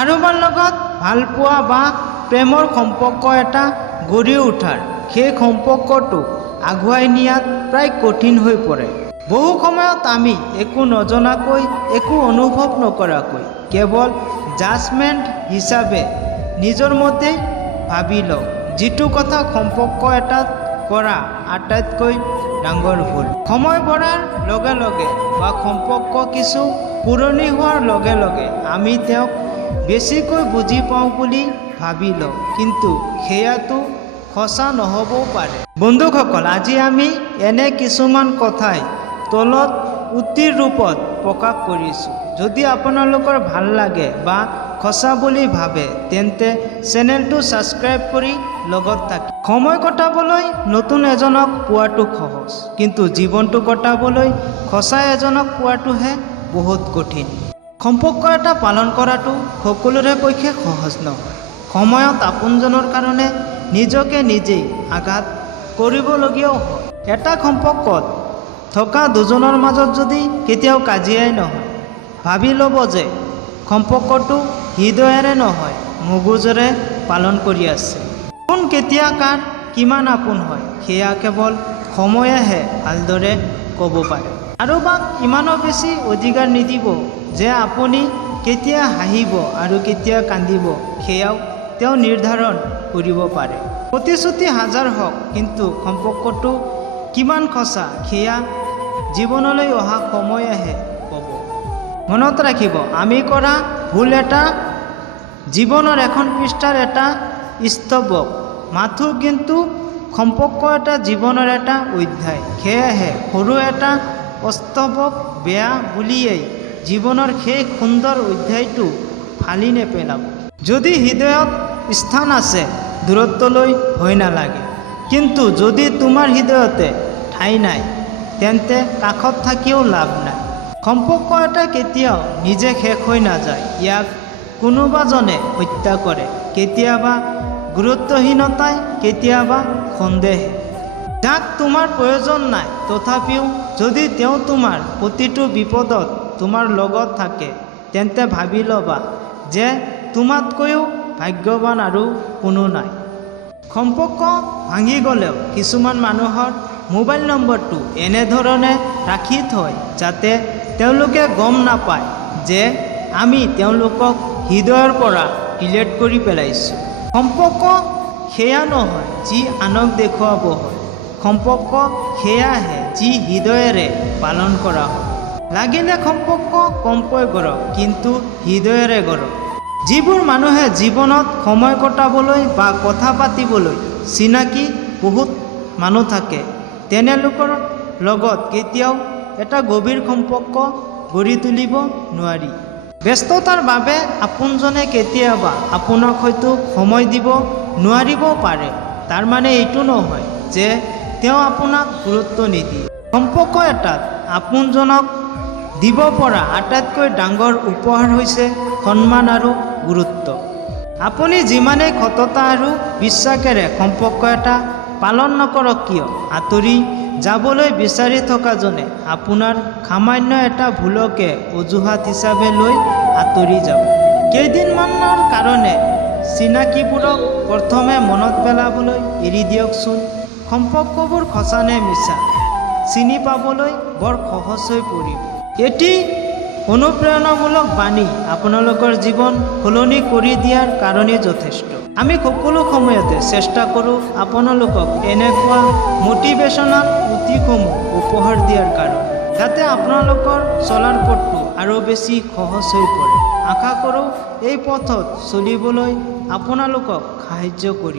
কাৰোবাৰ লগত ভালপোৱা বা প্ৰেমৰ সম্পৰ্ক এটা গঢ়ি উঠাৰ সেই সম্পৰ্কটো আগুৱাই নিয়াত প্ৰায় কঠিন হৈ পৰে। বহু সময়ত আমি একো নজনাকৈ, একো অনুভৱ নকৰাকৈ কেৱল জাজমেণ্ট হিচাপে নিজৰ মতেই ভাবি লওঁ, যিটো কথা সম্পৰ্ক এটাত কৰা আটাইতকৈ ডাঙৰ ভুল। সময় বঢ়াৰ লগে লগে বা সম্পৰ্ক কিছু পুৰণি হোৱাৰ লগে লগে আমি তেওঁক বেছিকৈ বুজি পাওঁ বুলি ভাবি লওঁ, কিন্তু সেয়াটো সঁচা নহ'বও পাৰে। বন্ধুসকল, আজি আমি এনে কিছুমান কথাই তলত উক্তিৰ ৰূপত প্ৰকাশ কৰিছোঁ। যদি আপোনালোকৰ ভাল লাগে বা সঁচা বুলি ভাবে তেন্তে চেনেলটো ছাবস্ক্ৰাইব কৰি লগত থাকি। সময় কটাবলৈ নতুন এজনক পোৱাটো সহজ, কিন্তু জীৱনটো কটাবলৈ সঁচা এজনক পোৱাটোহে বহুত কঠিন। সম্পৰ্ক এটা পালন কৰাটো সকলোৰে পক্ষে সহজ নহয়। সময়ত আপোনজনৰ কাৰণে নিজকে নিজেই আঘাত কৰিবলগীয়াও হয়। এটা সম্পৰ্কত থকা দুজনৰ মাজত যদি কেতিয়াও কাজিয়াই নহয়, ভাবি ল'ব যে সম্পৰ্কটো হৃদয়েৰে নহয়, মগজুৰে পালন কৰি আছে। কোন কেতিয়া কাৰ কিমান আপোন হয় সেয়া কেৱল সময়েহে ভালদৰে ক'ব পাৰে। কাৰোবাক ইমানো বেছি অধিকাৰ নিদিব যে আপুনি কেতিয়া হাঁহিব আৰু কেতিয়া কান্দিব সেয়াও তেওঁ নিৰ্ধাৰণ কৰিব পাৰে। প্ৰতিশ্ৰুতি হাজাৰ হওক, কিন্তু সম্পৰ্কটো কিমান সঁচা সেয়া জীৱনলৈ অহা সময়েহে ক'ব। মনত ৰাখিব, আমি কৰা ভুল এটা জীৱনৰ এখন পৃষ্ঠাৰ এটা স্তৱক মাথো, কিন্তু সম্পৰ্ক এটা জীৱনৰ এটা অধ্যায়। সেয়েহে সৰু এটা অস্তৱক বেয়া বুলিয়েই জীৱনৰ সেই সুন্দৰ অধ্যায়টো ফালি নেপেলাব। যদি হৃদয়ত স্থান আছে, দূৰত্বলৈ ভয় নালাগে, কিন্তু যদি তোমাৰ হৃদয়তে ঠাই নাই তেন্তে কাষত থাকিও লাভ নাই। সম্পৰ্ক এটা কেতিয়াও নিজে শেষ হৈ নাযায়। ইয়াক কোনোবাজনে হত্যা কৰে, কেতিয়াবা গুৰুত্বহীনতাই, কেতিয়াবা সন্দেহে। যাক তোমাৰ প্ৰয়োজন নাই তথাপিও যদি তেওঁ তোমাৰ প্ৰতিটো বিপদত তোমাৰ লগত থাকে তেন্তে ভাবি ল'বা যে তোমাতকৈও ভাগ্যৱান আৰু কোনো নাই। সম্পৰ্ক ভাঙি গ'লেও কিছুমান মানুহৰ মোবাইল নম্বৰটো এনেধৰণে ৰাখি থয় যাতে তেওঁলোকে গম নাপায় যে আমি তেওঁলোকক হৃদয়ৰ পৰা ডিলিট কৰি পেলাইছোঁ। সম্পৰ্ক সেয়া নহয় যি আনক দেখুৱাব হয়, সম্পৰ্ক সেয়াহে যি হৃদয়েৰে পালন কৰা হয়। লাগিলে সম্পৰ্ক কমকৈ গঢ়ক, কিন্তু হৃদয়েৰে গঢ়ক। যিবোৰ মানুহে জীৱনত সময় কটাবলৈ বা কথা পাতিবলৈ চিনাকি বহুত মানুহ থাকে, তেনেলোকৰ লগত কেতিয়াও এটা গভীৰ সম্পৰ্ক গঢ়ি তুলিব নোৱাৰি। ব্যস্ততাৰ বাবে আপোনজনে কেতিয়াবা আপোনাক হয়তো সময় দিব নোৱাৰিবও পাৰে। তাৰ মানে এইটো নহয় যে তেওঁ আপোনাক গুৰুত্ব নিদিয়ে। সম্পৰ্ক এটাত আপোনজনক দিব পৰা আটাইতকৈ ডাঙৰ উপহাৰ হৈছে সন্মান আৰু গুৰুত্ব। আপুনি যিমানেই সততা আৰু বিশ্বাসেৰে সম্পৰ্ক এটা পালন নকৰক কিয়, আঁতৰি যাবলৈ বিচাৰি থকাজনে আপোনাৰ সামান্য এটা ভুলকে অজুহাত হিচাপে লৈ আঁতৰি যাব। কেইদিনমানৰ কাৰণে চিনাকিবোৰক প্ৰথমে মনত পেলাবলৈ এৰি দিয়কচোন। সম্পৰ্কবোৰ সঁচা নে মিছা চিনি পাবলৈ বৰ সহজ হৈ পৰিব। এটি অনুপ্ৰেৰণামূলক বাণী আপোনালোকৰ জীৱন সলনি কৰি দিয়াৰ কাৰণেই যথেষ্ট। আমি সকলো সময়তে চেষ্টা কৰোঁ আপোনালোকক এনেকুৱা মটিভেশ্যনেল উক্তিসমূহ উপহাৰ দিয়াৰ কাৰণে, যাতে আপোনালোকৰ চলাৰ পথটো আৰু বেছি সহজ হৈ পৰে। আশা কৰোঁ এই পথত চলিবলৈ আপোনালোকক সাহায্য কৰি